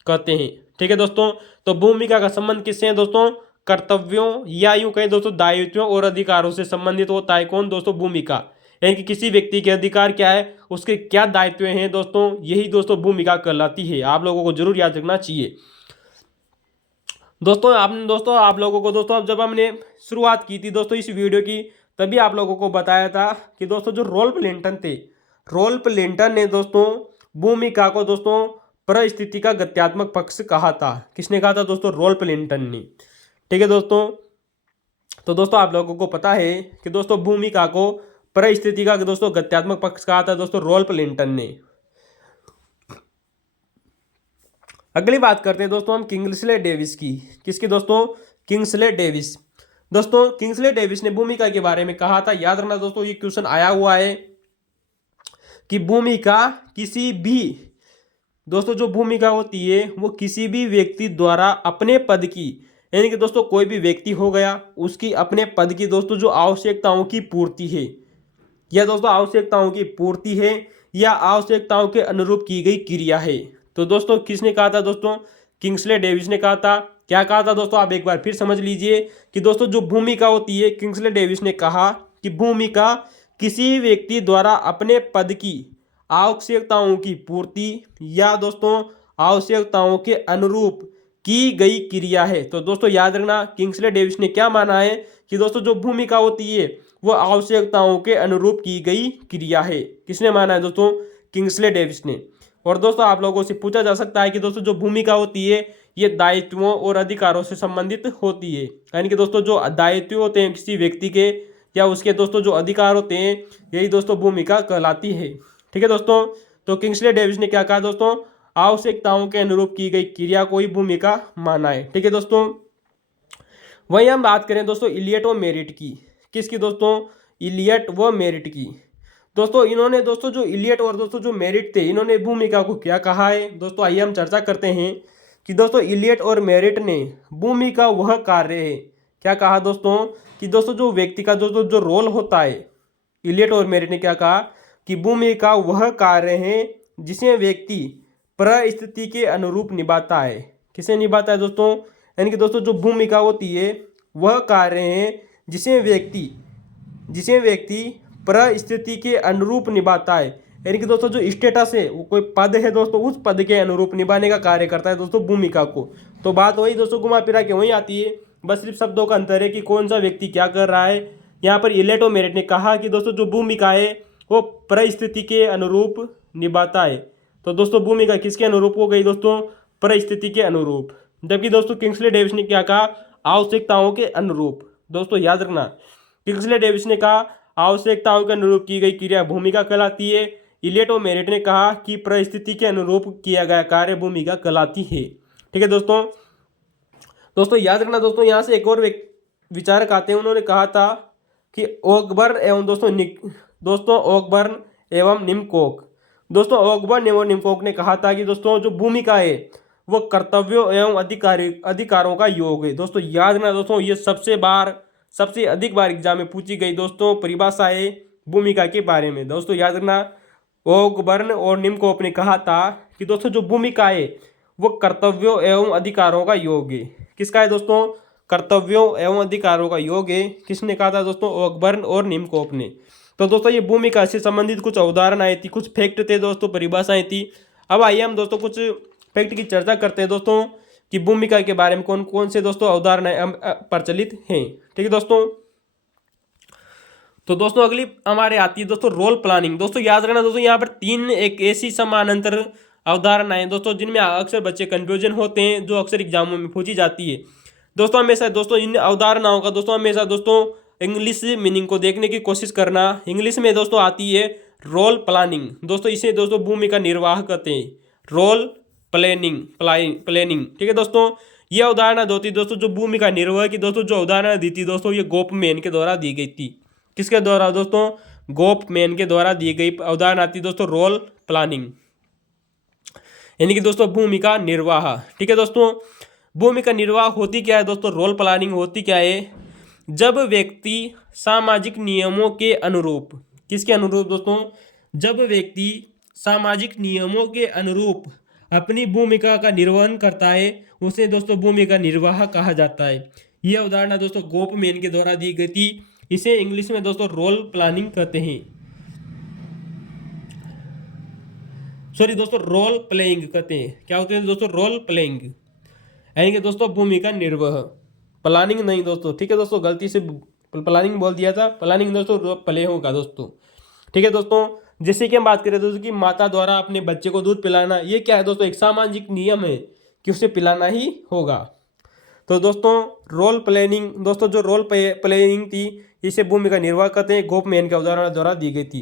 कहते हैं। ठीक है दोस्तों, तो भूमिका का संबंध किससे है दोस्तों? कर्तव्यों या यूं कहें दोस्तों दायित्वों और अधिकारों से संबंधित होता है कौन दोस्तों? भूमिका। यानी कि किसी व्यक्ति के अधिकार क्या है, उसके क्या दायित्व हैं दोस्तों, यही दोस्तों भूमिका कहलाती है। आप लोगों को जरूर याद रखना चाहिए दोस्तों। आप लोगों को दोस्तों अब जब हमने शुरुआत की थी दोस्तों इस वीडियो की, तभी आप लोगों को बताया था कि दोस्तों जो रॉल्फ लिंटन थे, रॉल्फ लिंटन ने दोस्तों भूमिका को दोस्तों परिस्थिति का गत्यात्मक पक्ष कहा था। किसने कहा था दोस्तों? रॉल्फ लिंटन ने। ठीक है दोस्तों, तो दोस्तों आप लोगों को पता है कि दोस्तों भूमिका को परिस्थिति का दोस्तों गत्यात्मक पक्ष कहा था दोस्तों रॉल्फ लिंटन ने। अगली बात करते हैं दोस्तों हम किंग्सले डेविस की। किसकी दोस्तों? Kingsley Davis. दोस्तों किंग्सले डेविस ने भूमिका के बारे में कहा था, याद रखना दोस्तों ये क्वेश्चन आया हुआ है कि भूमिका किसी भी दोस्तों जो भूमिका होती है वो किसी भी व्यक्ति द्वारा अपने पद की, यानी कि दोस्तों कोई भी व्यक्ति हो गया उसकी अपने पद की दोस्तों जो आवश्यकताओं की पूर्ति है, या दोस्तों आवश्यकताओं की पूर्ति है या आवश्यकताओं के अनुरूप की गई क्रिया है। तो दोस्तों किसने कहा था दोस्तों? किंग्सले डेविस ने कहा था। क्या कहा था दोस्तों? आप एक बार फिर समझ लीजिए कि दोस्तों जो भूमिका होती है, किंग्सले डेविस ने कहा कि भूमिका किसी व्यक्ति द्वारा अपने पद की आवश्यकताओं की पूर्ति या दोस्तों आवश्यकताओं के अनुरूप की गई क्रिया है। तो दोस्तों याद रखना किंग्सले डेविस ने क्या माना है कि दोस्तों जो भूमिका होती है वो आवश्यकताओं के अनुरूप की गई क्रिया है। किसने माना है दोस्तों? किंग्सले डेविस ने। और दोस्तों आप लोगों से पूछा जा सकता है कि दोस्तों जो भूमिका होती है ये दायित्वों और अधिकारों से संबंधित होती है, यानी कि दोस्तों जो दायित्व होते हैं किसी व्यक्ति के या उसके दोस्तों जो अधिकार होते हैं यही दोस्तों भूमिका कहलाती है। ठीक है दोस्तों, तो किंग्सले डेविस ने क्या कहा दोस्तों? आवश्यकताओं के अनुरूप की गई क्रिया को ही भूमिका माना है। ठीक है दोस्तों, वहीं हम बात करें दोस्तों इलियट व मेरिट की। किसकी दोस्तों? इलियट व मेरिट की। दोस्तों इन्होंने दोस्तों जो इलियट और दोस्तों जो मेरिट थे इन्होंने भूमिका को क्या कहा है दोस्तों, आइए हम चर्चा करते हैं कि दोस्तों इलियट और मेरिट ने भूमिका वह कार्य है, क्या कहा दोस्तों कि दोस्तों जो व्यक्ति का दोस्तों जो रोल होता है, इलियट और मेरिट ने क्या कहा कि भूमिका वह कार्य है जिसे व्यक्ति परिस्थिति के अनुरूप निभाता है। किसे निभाता है दोस्तों? यानी कि दोस्तों जो भूमिका होती है वह कार्य है जिसे व्यक्ति परिस्थिति के अनुरूप निभाता है, यानी कि दोस्तों जो स्टेटस है वो कोई पद है दोस्तों उस पद के अनुरूप निभाने का कार्य करता है दोस्तों भूमिका को। तो बात वही दोस्तों घुमा फिरा के वहीं आती है, बस सिर्फ शब्दों का अंतर है कि कौन सा व्यक्ति क्या कर रहा है। यहाँ पर इलियट और मेरिट ने कहा कि दोस्तों जो भूमिका है वो परिस्थिति के अनुरूप निभाता है। तो दोस्तों भूमिका किसके अनुरूप हो गई दोस्तों? परिस्थिति के अनुरूप। जबकि दोस्तों किंग्सले डेविस ने क्या कहा? आवश्यकताओं के अनुरूप। दोस्तों याद रखना किंग्सले डेविस ने कहा आवश्यकताओं के अनुरूप की गई क्रिया भूमिका कहलाती है। इलियट और मेरिट ने कहा कि परिस्थिति के अनुरूप किया गया कार्य भूमिका कहलाती है। ठीक है दोस्तों याद रखना दोस्तों यहाँ से एक और विचारक आते हैं, उन्होंने कहा था कि ऑकबर्न एवं ऑकबर्न एवं निम्कोक। दोस्तों ऑकबर्न एवं निम्कोक ने कहा था कि दोस्तों जो भूमिका है वो कर्तव्यों एवं अधिकारों का योग है। दोस्तों याद रखना दोस्तों ये सबसे अधिक बार एग्जाम में पूछी गई दोस्तों परिभाषा है भूमिका के बारे में। दोस्तों याद रखना ऑकबर्न और निम्कोक ने कहा था कि दोस्तों जो भूमिका है वो कर्तव्यों एवं अधिकारों का योग है। किसका है दोस्तों? कर्तव्यों एवं अधिकारों का योग है। किसने कहा था दोस्तों? ऑकबर्न और निम्कोक ने। तो दोस्तों ये भूमिका से संबंधित कुछ अवधारणाएं थी, कुछ फैक्ट थे दोस्तों, परिभाषाएं थी। अब आइए हम दोस्तों कुछ फैक्ट की चर्चा करते हैं दोस्तों कि भूमिका के बारे में कौन कौन से दोस्तों अवधारणाएं प्रचलित हैं। ठीक है दोस्तों, तो दोस्तों अगली हमारे आती है दोस्तों रोल प्लानिंग। दोस्तों याद रखना दोस्तों यहाँ पर 3 एक ऐसी समानांतर अवधारणाएं दोस्तों जिनमें अक्सर बच्चे कंफ्यूजन होते हैं, जो अक्सर एग्जामों में पूछी जाती है। दोस्तों हमेशा दोस्तों इन अवधारणाओं का दोस्तों हमेशा दोस्तों इंग्लिश मीनिंग को देखने की कोशिश करना। इंग्लिश में दोस्तों आती है रोल प्लानिंग। दोस्तों इसे दोस्तों भूमिका निर्वाह कहते हैं, रोल प्लानिंग। ठीक है दोस्तों, ये अवधारणा होती दोस्तों जो भूमिका निर्वाह की दोस्तों जो अवधारणा दी थी दोस्तों ये गोफमैन के द्वारा दी गई थी। किसके द्वारा दोस्तों? गोफमैन के द्वारा दी गई अवधारणा आती दोस्तों रोल प्लानिंग, यानी कि दोस्तों भूमिका निर्वाह। ठीक है दोस्तों, भूमिका निर्वाह होती क्या है दोस्तों, रोल प्लानिंग होती क्या है, जब व्यक्ति सामाजिक नियमों के अनुरूप, किसके अनुरूप दोस्तों, जब व्यक्ति सामाजिक नियमों के अनुरूप अपनी भूमिका का निर्वहन करता है उसे दोस्तों भूमिका निर्वाह कहा जाता है। यह उदाहरण दोस्तों गोपमैन के द्वारा दी गई थी। इसे इंग्लिश में दोस्तों रोल प्लानिंग कहते हैं, सॉरी दोस्तों रोल प्लेइंग कहते हैं। क्या होते हैं दोस्तों, रोल प्लेइंग, यानी कि दोस्तों भूमिका निर्वाह, प्लानिंग नहीं दोस्तों, ठीक है दोस्तों, गलती से प्लानिंग बोल दिया था, प्लानिंग दोस्तों प्ले होगा दोस्तों, ठीक है दोस्तों। जैसे कि हम बात करें दोस्तों कि माता द्वारा अपने बच्चे को दूध पिलाना, ये क्या है दोस्तों, एक सामाजिक नियम है कि उसे पिलाना ही होगा। तो दोस्तों रोल प्लेइंग, दोस्तों जो रोल प्लेइंग थी इसे भूमिका निर्वाह कहते हैं, गोपमैन के उदाहरण द्वारा दी गई थी।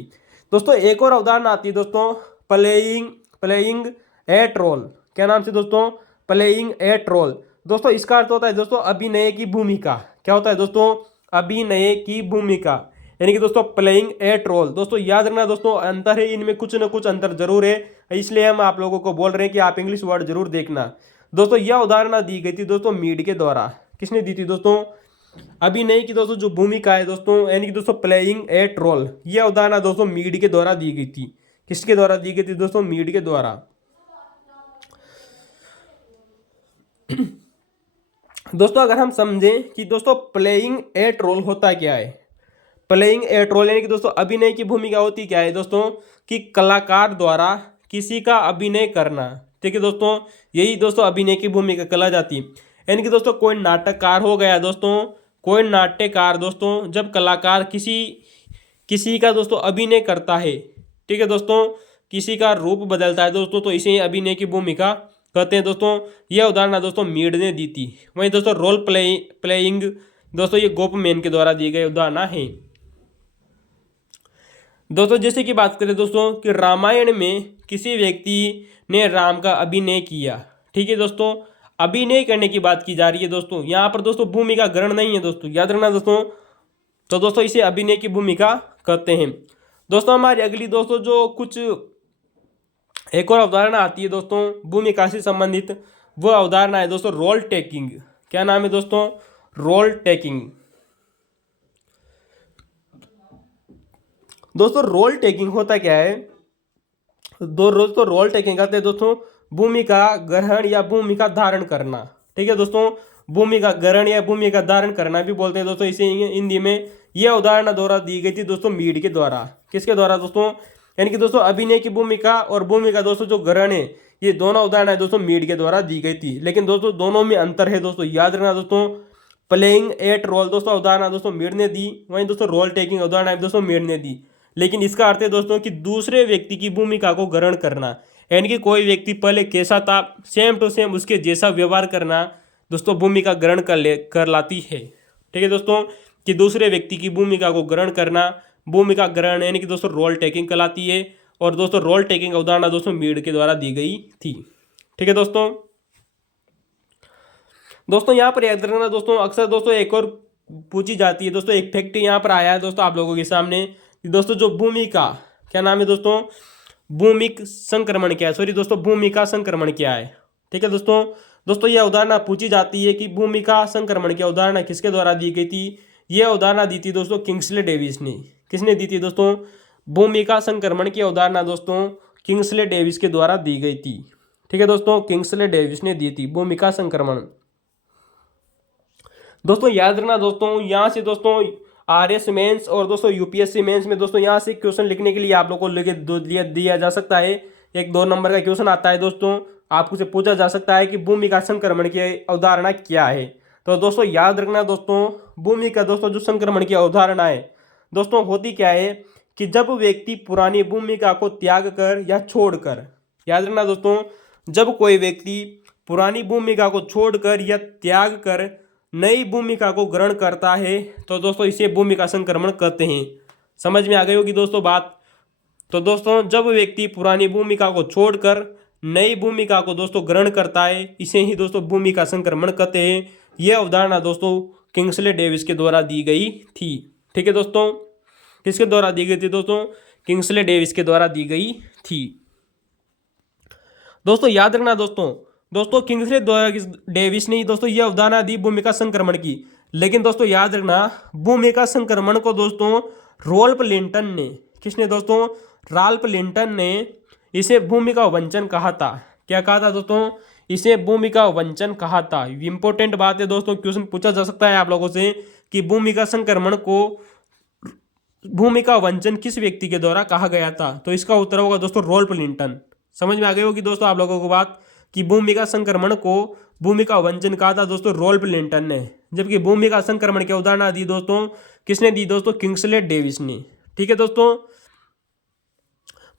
दोस्तों एक और अवधारणा आती है दोस्तों, प्लेइंग एट रोल। क्या नाम से दोस्तों, प्लेइंग एट रोल। दोस्तों इसका अर्थ होता है दोस्तों अभिनय की भूमिका। क्या होता है दोस्तों, अभिनय की भूमिका, यानी कि दोस्तों प्लेइंग एट रोल। दोस्तों याद रखना दोस्तों अंतर है, इनमें कुछ ना कुछ अंतर जरूर है, इसलिए हम आप लोगों को बोल रहे हैं कि आप इंग्लिश वर्ड जरूर देखना। दोस्तों यह उदाहरण दी गई थी दोस्तों मीड के द्वारा। किसने दी थी दोस्तों, अभिनय की दोस्तों जो भूमिका है दोस्तों, यानी कि दोस्तों प्लेइंग एट रोल, यह उदाहरण दोस्तों मीड के द्वारा दी गई थी। किसके द्वारा दी गई थी दोस्तों, मीड के द्वारा। दोस्तों अगर हम समझें कि दोस्तों प्लेइंग एट रोल होता क्या है, प्लेइंग एट रोल यानी कि दोस्तों अभिनय की भूमिका होती क्या है दोस्तों, कि कलाकार द्वारा किसी का अभिनय करना, ठीक है दोस्तों, यही दोस्तों अभिनय की भूमिका कला जाती है। यानी कि दोस्तों कोई नाटककार हो गया दोस्तों, कोई नाट्यकार दोस्तों, जब कलाकार किसी का दोस्तों अभिनय करता है, ठीक है दोस्तों, किसी का रूप बदलता है दोस्तों, तो इसे अभिनय की भूमिका कहते हैं दोस्तों। यह उदाहरण दोस्तों मीड ने दी थी। वहीं दोस्तों रोल प्लेइंग दोस्तों ये गोपमैन के द्वारा दिए गए उदाहरण है। दोस्तों जैसे कि बात करें दोस्तों कि रामायण में किसी व्यक्ति ने राम का अभिनय किया, ठीक है दोस्तों, अभिनय करने की बात की जा रही है दोस्तों, यहाँ पर दोस्तों भूमिका ग्रहण नहीं है दोस्तों, याद रखना दोस्तों। तो दोस्तों इसे अभिनय की भूमिका कहते हैं। दोस्तों हमारी अगली दोस्तों जो कुछ एक और अवधारणा आती है दोस्तों भूमिका से संबंधित, वो अवधारणा है दोस्तों रोल टेकिंग। क्या नाम है दोस्तों, रोल टेकिंग। दोस्तों रोल टेकिंग होता क्या है, दोस्तों रोल टेकिंग कहते हैं दोस्तों भूमिका ग्रहण या भूमिका धारण करना, ठीक है दोस्तों, भूमिका ग्रहण या भूमिका धारण करना भी बोलते हैं दोस्तों इसे हिंदी में। यह उदाहरण द्वारा दी गई थी दोस्तों मीड के द्वारा। किसके द्वारा दोस्तों, यानी कि दोस्तों अभिनय की भूमिका और भूमिका दोस्तों जो ग्रहण है, ये दोनों उदाहरण है दोस्तों मीड के द्वारा दी गई थी। लेकिन दोस्तों दोनों में अंतर है दोस्तों, याद रखना दोस्तों। प्लेइंग एट रोल दोस्तों उदाहरण दोस्तों मीड ने दी, वहीं दोस्तों रोल टेकिंग उदाहरण दोस्तों मीड ने दी। लेकिन इसका अर्थ है दोस्तों कि दूसरे व्यक्ति की भूमिका को ग्रहण करना, यानी कि कोई व्यक्ति पहले कैसा था सेम टू सेम उसके जैसा व्यवहार करना दोस्तों भूमिका ग्रहण कर लाती है, ठीक है दोस्तों, कि दूसरे व्यक्ति की भूमिका को ग्रहण करना भूमिका ग्रहण यानी कि दोस्तों रोल टेकिंग कहलाती है। और दोस्तों रोल टेकिंग उदाहरण दोस्तों मीड के द्वारा दी गई थी, ठीक है दोस्तों। दोस्तों यहाँ पर याद रखना दोस्तों अक्सर दोस्तों एक और पूछी जाती है दोस्तों, एक फैक्ट यहाँ पर आया है दोस्तों आप लोगों के सामने, दोस्तों जो भूमिका, क्या नाम है दोस्तों, भूमिक संक्रमण क्या है, सॉरी दोस्तों भूमिका संक्रमण क्या है, ठीक है दोस्तों। दोस्तों यह उदाहरण पूछी जाती है कि भूमिका संक्रमण की उदाहरण किसके द्वारा दी गई थी। यह उदाहरण दी थी दोस्तों किंग्सले डेविस ने। किसने दी थी दोस्तों, भूमिका संक्रमण की उदाहरण दोस्तों किंग्सले डेविस के द्वारा दी गई थी, ठीक है दोस्तों, किंग्सले डेविस ने दी थी भूमिका संक्रमण। दोस्तों याद रखना दोस्तों यहाँ से दोस्तों आरएस मेंस और दोस्तों यूपीएससी मेंस में दोस्तों यहाँ से क्वेश्चन लिखने के लिए आप लोगों को दिया जा सकता है। एक 2 नंबर का क्वेश्चन आता है दोस्तों, आपको से पूछा जा सकता है कि भूमिका संक्रमण की अवधारणा क्या है। तो दोस्तों याद रखना दोस्तों भूमिका दोस्तों जो संक्रमण की अवधारणा है दोस्तों होती क्या है कि जब व्यक्ति पुरानी भूमिका को त्याग कर या छोड़कर, याद रखना दोस्तों जब कोई व्यक्ति पुरानी भूमिका को छोड़कर या त्याग कर नई भूमिका को ग्रहण करता है तो दोस्तों इसे भूमिका संक्रमण कहते हैं। समझ में आ गई होगी दोस्तों बात। तो दोस्तों जब व्यक्ति पुरानी भूमिका को छोड़कर नई भूमिका को दोस्तों ग्रहण करता है इसे ही दोस्तों भूमिका संक्रमण कहते हैं। यह अवधारणा दोस्तों किंग्सले डेविस के द्वारा दी गई थी, ठीक है दोस्तों, किसके द्वारा दी गई थी दोस्तों, किंग्सले डेविस के द्वारा दी गई थी। दोस्तों याद रखना दोस्तों दोस्तों किंग्सले डेविस ने दोस्तों ये अवधारणा दी भूमिका संक्रमण की। लेकिन दोस्तों याद रखना, भूमिका संक्रमण को दोस्तों रॉल्फ लिंटन ने, किसने दोस्तों, राल्फ लिंटन ने इसे भूमिका वंचन कहा था। क्या कहा था दोस्तों, इसे भूमिका वंचन कहा था। इंपॉर्टेंट बात है दोस्तों, क्वेश्चन पूछा जा सकता है आप लोगों से कि भूमिका संक्रमण को भूमिका वंचन किस व्यक्ति के द्वारा कहा गया था। तो इसका उत्तर होगा दोस्तों रॉल्फ लिंटन। समझ में आ गई होगी दोस्तों आप लोगों को बात कि भूमिका संक्रमण को भूमिका वंचन कहा था दोस्तों रॉल्फ लिंटन ने, जबकि भूमिका संक्रमण की अवधारणा दी दोस्तों किसने दी दोस्तों, किंग्सले डेविस ने। ठीक है दोस्तों।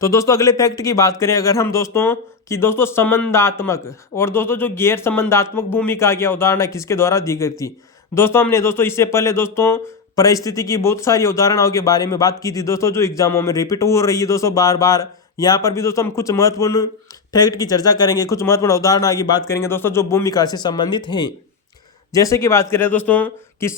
तो दोस्तों अगले फैक्ट की बात करें अगर हम दोस्तों कि दोस्तों संबंधात्मक और दोस्तों जो गैर संबंधात्मक भूमिका की अवधारणा किसके द्वारा दी गई थी। दोस्तों हमने दोस्तों इससे पहले दोस्तों परिस्थिति की बहुत सारी अवधारणाओं के बारे में बात की थी दोस्तों, जो एग्जामों में रिपीट हो रही है दोस्तों बार बार। यहाँ पर भी दोस्तों हम कुछ महत्वपूर्ण फैक्ट की चर्चा करेंगे, कुछ महत्वपूर्ण अवधारणा की बात करेंगे दोस्तों जो भूमिका से संबंधित हैं। जैसे कि बात करें दोस्तों कि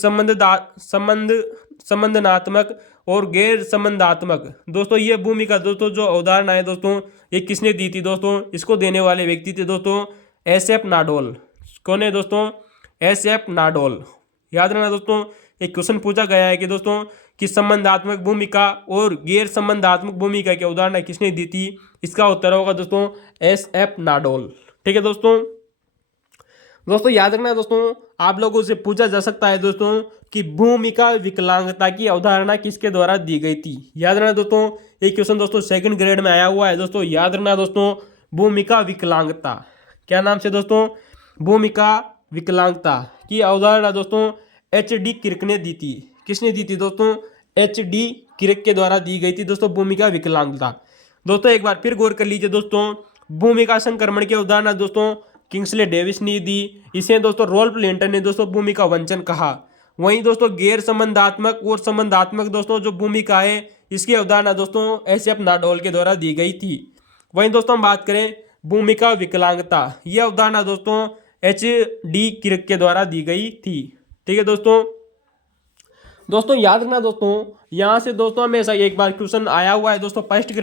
संबंधनात्मक और गैर संबंधात्मक, दोस्तों ये भूमिका दोस्तों जो अवधारणा है दोस्तों ये किसने दी थी दोस्तों, इसको देने वाले व्यक्ति थे दोस्तों SF नाडोल। कौन है दोस्तों, SF नाडोल। याद रखना दोस्तों, एक क्वेश्चन पूछा गया है कि दोस्तों कि संबंधात्मक भूमिका और गैर संबंधात्मक भूमिका की अवधारणा किसने दी थी। इसका उत्तर होगा दोस्तों SF नाडोल। ठीक है दोस्तों। दोस्तों याद रखना दोस्तों, आप लोगों से पूछा जा सकता है दोस्तों कि भूमिका विकलांगता की अवधारणा किसके द्वारा दी गई थी। याद रखना दोस्तों, एक क्वेश्चन दोस्तों सेकंड ग्रेड में आया हुआ है दोस्तों। याद रखना दोस्तों, भूमिका विकलांगता, क्या नाम से दोस्तों, भूमिका विकलांगता की अवधारणा दोस्तों HD किर्क ने दी थी। किसने दी थी दोस्तों, HD किर्क के द्वारा दी गई थी दोस्तों भूमिका विकलांगता। दोस्तों एक बार फिर गौर कर लीजिए दोस्तों, भूमिका संक्रमण की अवधारणा दोस्तों किंग्सले डेविस ने दी, इसे दोस्तों रॉल्फ लिंटन ने दोस्तों भूमिका वंचन कहा। वहीं दोस्तों गैर संबंधात्मक और संबंधात्मक दोस्तों जो भूमिका है इसकी अवधारणा दोस्तों SF नाडोल के द्वारा दी गई थी। वहीं दोस्तों हम बात करें भूमिका विकलांगता, यह अवधारणा दोस्तों HD किर्क के द्वारा दी गई थी। ठीक है दोस्तों। दोस्तों याद रखना दोस्तों, यहाँ से दोस्तों हमेशा एक बार क्वेश्चन आया हुआ है दोस्तों फर्स्ट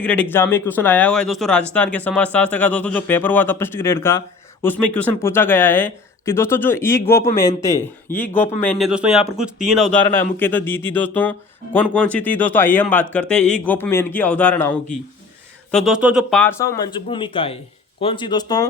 ग्रेड एग्जाम में क्वेश्चन आया हुआ है दोस्तों राजस्थान के समाजशास्त्र का दोस्तों जो पेपर हुआ था फर्स्ट ग्रेड का, उसमें क्वेश्चन पूछा गया है कि दोस्तों जो ई गोपमैन थे, ई गोपमैन ने दोस्तों यहाँ पर कुछ 3 अवधारणाएं मुख्यतः दी थी दोस्तों। कौन कौन सी थी दोस्तों, आइए हम बात करते हैं ई गोपमैन की अवधारणाओं की। तो दोस्तों जो पार्श्व मंच भूमिका है, कौन सी दोस्तों,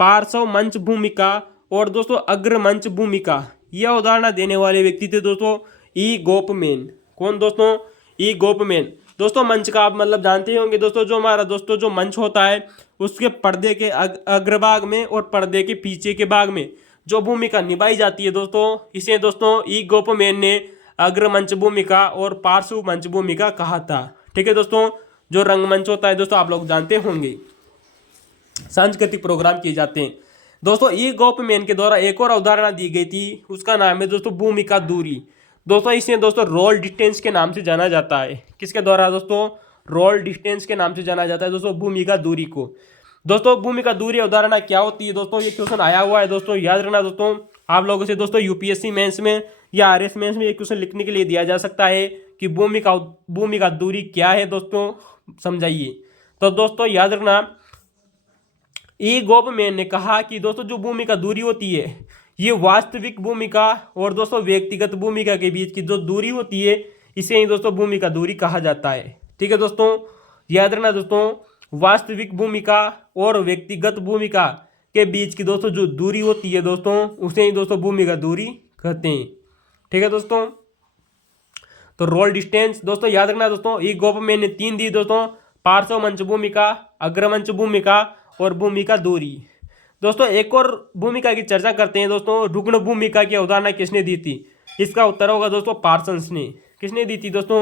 पार्श्व मंच भूमिका और दोस्तों अग्र मंच भूमिका, यह अवधारणा देने वाले व्यक्ति थे दोस्तों ई गोपमैन। कौन दोस्तों, ई गोपमैन। दोस्तों मंच का आप मतलब जानते ही होंगे दोस्तों, जो हमारा दोस्तों जो मंच होता है उसके पर्दे के अग्रभाग में और पर्दे के पीछे के भाग में जो भूमिका निभाई जाती है दोस्तों, इसे दोस्तों ई गोपमैन ने अग्र मंच भूमिका और पार्श्व मंच भूमिका कहा था। ठीक है दोस्तों। जो रंगमंच होता है दोस्तों आप लोग जानते होंगे, सांस्कृतिक प्रोग्राम किए जाते हैं दोस्तों। ई गोपमैन के द्वारा एक और अवधारणा दी गई थी, उसका नाम है दोस्तों भूमिका दूरी। दोस्तों इसे दोस्तों रोल डिस्टेंस के नाम से जाना जाता है। किसके द्वारा दोस्तों, रोल डिस्टेंस के नाम से जाना जाता है दोस्तों भूमिका दूरी को। दोस्तों भूमिका दूरी अवधारणा क्या होती है दोस्तों, ये क्वेश्चन आया हुआ है दोस्तों। याद रखना दोस्तों, आप लोगों से दोस्तों UPSC मेंस में या RS मेंस में ये क्वेश्चन लिखने के लिए दिया जा सकता है कि भूमिका दूरी क्या है दोस्तों, समझाइए। तो दोस्तों याद रखना, ई गोपमैन ने कहा कि दोस्तों जो भूमिका दूरी होती है ये वास्तविक भूमिका और दोस्तों व्यक्तिगत भूमिका के बीच की जो दूरी होती है इसे ही दोस्तों भूमिका दूरी कहा जाता है। ठीक है दोस्तों। याद रखना दोस्तों, वास्तविक भूमिका और व्यक्तिगत भूमिका के बीच की दोस्तों जो दूरी होती है दोस्तों उसे ही दोस्तों भूमिका दूरी कहते हैं। ठीक है दोस्तों। तो रोल डिस्टेंस दोस्तों याद रखना दोस्तों, ई गोपमैन ने 3 दी दोस्तों, पार्श्व मंच भूमिका, अग्रमंच भूमिका और भूमिका दूरी। दोस्तों एक और भूमिका की चर्चा करते हैं दोस्तों, रुग्ण भूमिका की अवधारणा किसने दी थी। इसका उत्तर होगा दोस्तों पार्सन्स ने। किसने दी थी दोस्तों,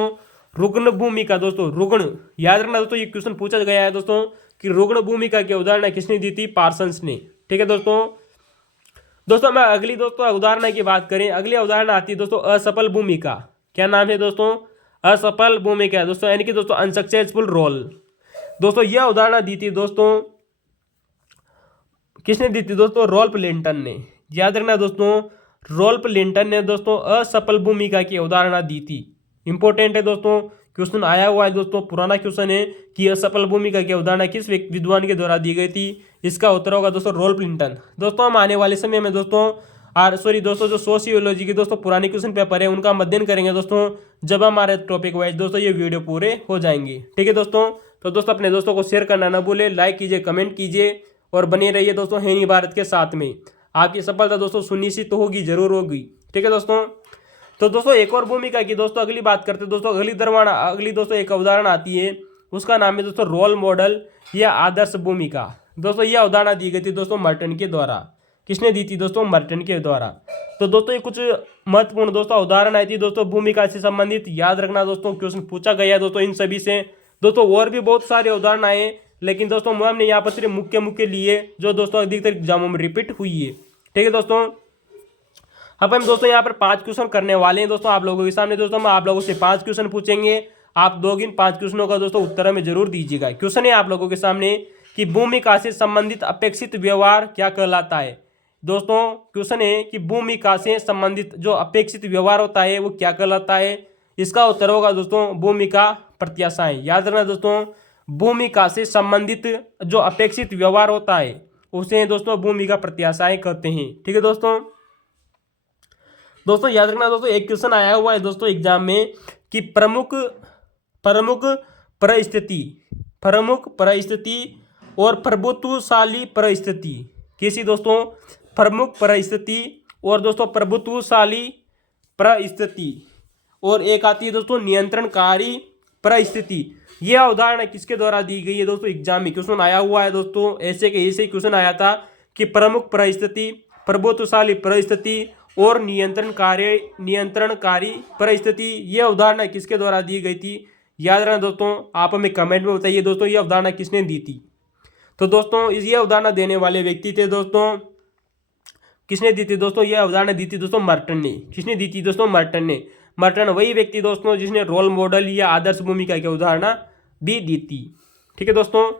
रुग्ण भूमिका। दोस्तों रुग्ण, याद रखना दोस्तों ये क्वेश्चन पूछा गया है दोस्तों कि रुग्ण भूमिका की अवधारणा किसने दी थी, पार्सन्स ने। ठीक है दोस्तों। दोस्तों मैं अगली दोस्तों अवधारणा की बात करें, अगली अवधारणा आती है दोस्तों असफल भूमिका। क्या नाम है दोस्तों, असफल भूमिका दोस्तों, यानी कि दोस्तों अनसक्सेसफुल रोल। दोस्तों यह अवधारणा दी थी दोस्तों, किसने दी थी दोस्तों, रॉल्फ लिंटन ने। याद रखना दोस्तों, रॉल्फ लिंटन ने दोस्तों असफल भूमिका की अवधारणा दी थी। इंपॉर्टेंट है दोस्तों, क्वेश्चन आया हुआ है दोस्तों। पुराना क्वेश्चन है कि असफल भूमिका की अवधारणा किस विद्वान के द्वारा दी गई थी। इसका उत्तर होगा दोस्तों रॉल्फ लिंटन। दोस्तों हम आने वाले समय में दोस्तों जो सोशियोलॉजी के दोस्तों पुराने क्वेश्चन पेपर है उनका अध्ययन करेंगे दोस्तों, जब हमारे टॉपिक वाइज दोस्तों ये वीडियो पूरे हो जाएंगे। ठीक है दोस्तों, तो दोस्तों अपने दोस्तों को शेयर करना ना भूले, लाइक कीजिए, कमेंट कीजिए और बने रहिए दोस्तों है नहीं भारत के साथ में। आपकी सफलता दोस्तों सुनिश्चित होगी, जरूर होगी। ठीक है दोस्तों, तो दोस्तों एक और भूमिका की दोस्तों अगली बात करते हैं दोस्तों। अगली दोस्तों एक अवधारणा आती है, उसका नाम है दोस्तों रोल मॉडल या आदर्श भूमिका। दोस्तों यह अवधारणा दी गई थी दोस्तों मर्टन के द्वारा। किसने दी थी दोस्तों? मर्टन के द्वारा। तो दोस्तों ये कुछ महत्वपूर्ण दोस्तों अवधारणा थी दोस्तों भूमिका से संबंधित, याद रखना दोस्तों, क्वेश्चन पूछा गया है दोस्तों इन सभी से। दोस्तों और भी बहुत सारी अवधारणाएं हैं, लेकिन दोस्तों हमने यहाँ पर सिर्फ मुख्य लिए जो दोस्तों अधिकतर एग्जामों में रिपीट हुई है। ठीक है दोस्तों, अब हम दोस्तों यहाँ पर 5 क्वेश्चन करने वाले हैं दोस्तों आप लोगों के सामने। दोस्तों हम आप लोगों से 5 क्वेश्चन पूछेंगे, आप दोगे इन 5 क्वेश्चनों का दोस्तों उत्तर हमें जरूर दीजिएगा। क्वेश्चन है आप लोगों के सामने कि भूमिका से संबंधित अपेक्षित व्यवहार क्या कहलाता है। दोस्तों क्वेश्चन है कि भूमिका से संबंधित जो अपेक्षित व्यवहार होता है वो क्या कहलाता है। इसका उत्तर होगा दोस्तों भूमिका प्रत्याशाएं। याद रखना दोस्तों, भूमिका से संबंधित जो अपेक्षित व्यवहार होता है उसे दोस्तों भूमिका प्रत्याशाएं कहते हैं। ठीक है दोस्तों, याद रखना दोस्तों एक क्वेश्चन आया हुआ है दोस्तों एग्जाम में कि प्रमुख परिस्थिति और प्रभुत्वशाली परिस्थिति। किसी दोस्तों प्रमुख परिस्थिति और दोस्तों प्रभुत्वशाली परिस्थिति, और एक आती है दोस्तों नियंत्रणकारी परिस्थिति। यह अवधारणा किसके द्वारा दी गई है दोस्तों? एग्जाम में क्वेश्चन आया हुआ है दोस्तों, ऐसे ही क्वेश्चन आया था कि प्रमुख परिस्थिति, प्रभुत्वशाली परिस्थिति और नियंत्रणकारी परिस्थिति, यह अवधारणा किसके द्वारा दी गई थी। याद रखना दोस्तों, आप हमें कमेंट में बताइए दोस्तों यह अवधारणा किसने दी थी। तो दोस्तों ये अवधारणा देने वाले व्यक्ति थे दोस्तों, किसने दी थी दोस्तों? यह अवधारणा दी थी दोस्तों मर्टन ने। किसने दी थी दोस्तों? मर्टन ने। मर्टन वही व्यक्ति दोस्तों जिसने रोल मॉडल या आदर्श भूमिका की अवधारणा भी दी थी। ठीक है दोस्तों,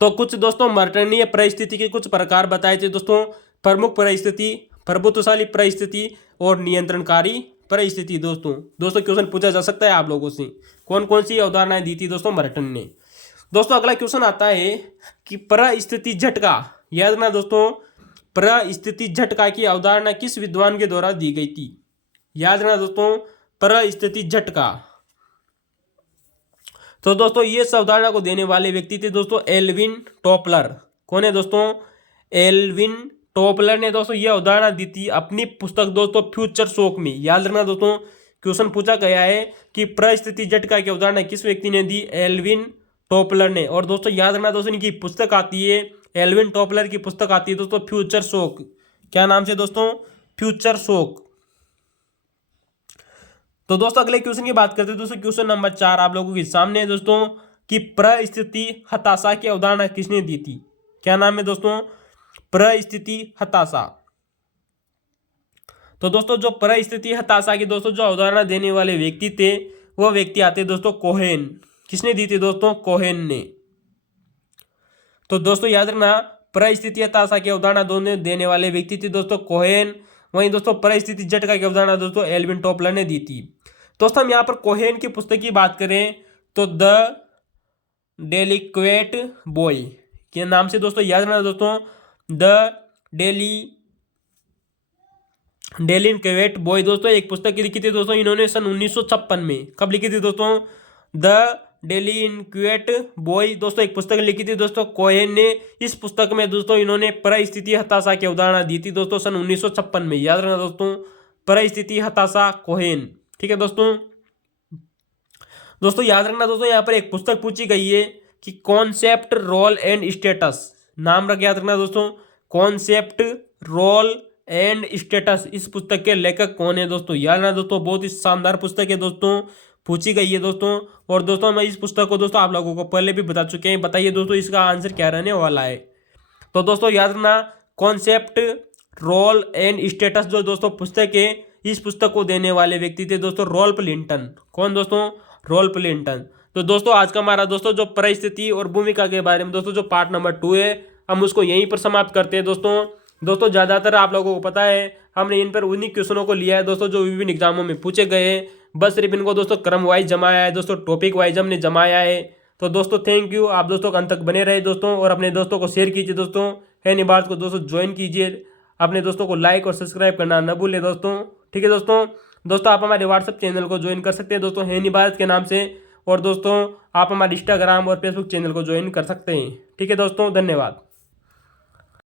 तो कुछ दोस्तों मर्टन ने परिस्थिति के कुछ प्रकार बताए थे दोस्तों, प्रमुख परिस्थिति, प्रभुत्वशाली परिस्थिति और नियंत्रणकारी परिस्थिति। दोस्तों क्वेश्चन पूछा जा सकता है आप लोगों से, कौन कौन सी अवधारणाएं दी थी दोस्तों मर्टन ने। दोस्तों अगला क्वेश्चन आता है कि परिस्थिति झटका। याद रखना दोस्तों, परिस्थिति झटका की अवधारणा किस विद्वान के द्वारा दी गई थी। याद रखना दोस्तों, परिस्थिति झटका। तो दोस्तों ये अवधारणा को देने वाले व्यक्ति थे दोस्तों एल्विन टॉपलर। कौन है दोस्तों? एल्विन टॉपलर ने दोस्तों यह अवधारणा दी थी अपनी पुस्तक दोस्तों फ्यूचर शॉक में। याद रखना दोस्तों, क्वेश्चन पूछा गया है कि परिस्थिति झटका की अवधारणा किस व्यक्ति ने दी? एल्विन टॉपलर ने। और दोस्तों याद रखना दोस्तों इनकी पुस्तक आती है, एल्विन टॉपलर की पुस्तक आती है दोस्तों फ्यूचर शॉक। क्या नाम से दोस्तों? Future shock. तो दोस्तों अगले क्वेश्चन की बात करते हैं दोस्तों, क्वेश्चन नंबर 4 आप लोगों के सामने है दोस्तों कि परिस्थिति हताशा की अवधारणा किसने दी थी। क्या नाम है दोस्तों? परिस्थिति हताशा। तो दोस्तों जो परिस्थिति हताशा की दोस्तों जो अवधारणा देने वाले व्यक्ति थे वो व्यक्ति आते दोस्तों कोहेन। किसने दी थी दोस्तों? कोहेन ने। तो दोस्तों याद रखना, परिस्थिति हताशा की अवधारणा दोनों देने वाले व्यक्ति थे दोस्तों कोहेन, वहीं दोस्तों परिस्थिति झटका की अवधारणा दोस्तों एल्विन टॉपलर ने दी थी। दोस्तों हम यहाँ पर कोहेन की पुस्तक की बात करें तो द डेलिक्वेट बॉय के नाम से दोस्तों याद रखना दोस्तों, द डेलिक्वेट बॉय दोस्तों एक पुस्तक लिखी थी दोस्तों इन्होंने सन 1956 में। कब लिखी थी दोस्तों? द डेलिक्वेट बॉय दोस्तों एक पुस्तक लिखी थी दोस्तों कोहेन ने। इस पुस्तक में दोस्तों इन्होंने परिस्थिति हताशा की अवधारणा दी थी दोस्तों सन 1956 में। याद रखना दोस्तों, परिस्थिति हताशा कोहेन। ठीक है दोस्तों याद रखना दोस्तों यहाँ पर एक पुस्तक पूछी गई है कि कॉन्सेप्ट रोल एंड स्टेटस। नाम याद रखना दोस्तों, कॉन्सेप्ट रोल एंड स्टेटस। इस पुस्तक के लेखक कौन है दोस्तों? याद रखना दोस्तों, बहुत ही शानदार पुस्तक है दोस्तों, पूछी गई है दोस्तों। और दोस्तों मैं इस पुस्तक को दोस्तों आप लोगों को पहले भी बता चुके हैं। बताइए दोस्तों इसका आंसर क्या रहने वाला है। तो दोस्तों याद रखना, कॉन्सेप्ट रोल एंड स्टेटस जो दोस्तों पुस्तक है, इस पुस्तक को देने वाले व्यक्ति थे दोस्तों रॉल्फ लिंटन। कौन दोस्तों? Ralph Linton. तो दोस्तों आज का हमारा दोस्तों जो परिस्थिति और भूमिका के बारे में दोस्तों जो पार्ट नंबर 2 है हम उसको यहीं पर समाप्त करते हैं दोस्तों ज़्यादातर आप लोगों को पता है हमने इन पर उन्हीं क्वेश्चनों को लिया है दोस्तों जो विभिन्न एग्जामों में पूछे गए हैं। बस सिर्फ इनको दोस्तों क्रम वाइज जमाया है दोस्तों, टॉपिक वाइज हमने जमाया है। तो दोस्तों थैंक यू, आप दोस्तों का अंत तक बने रहे दोस्तों, और अपने दोस्तों को शेयर कीजिए दोस्तों। हैनी भारत को दोस्तों ज्वाइन कीजिए, अपने दोस्तों को लाइक और सब्सक्राइब करना न भूलें दोस्तों। ठीक है दोस्तों आप हमारे व्हाट्सएप चैनल को ज्वाइन कर सकते हैं दोस्तों हैनी भारत के नाम से, और दोस्तों आप हमारे इंस्टाग्राम और फेसबुक चैनल को ज्वाइन कर सकते हैं। ठीक है दोस्तों, धन्यवाद।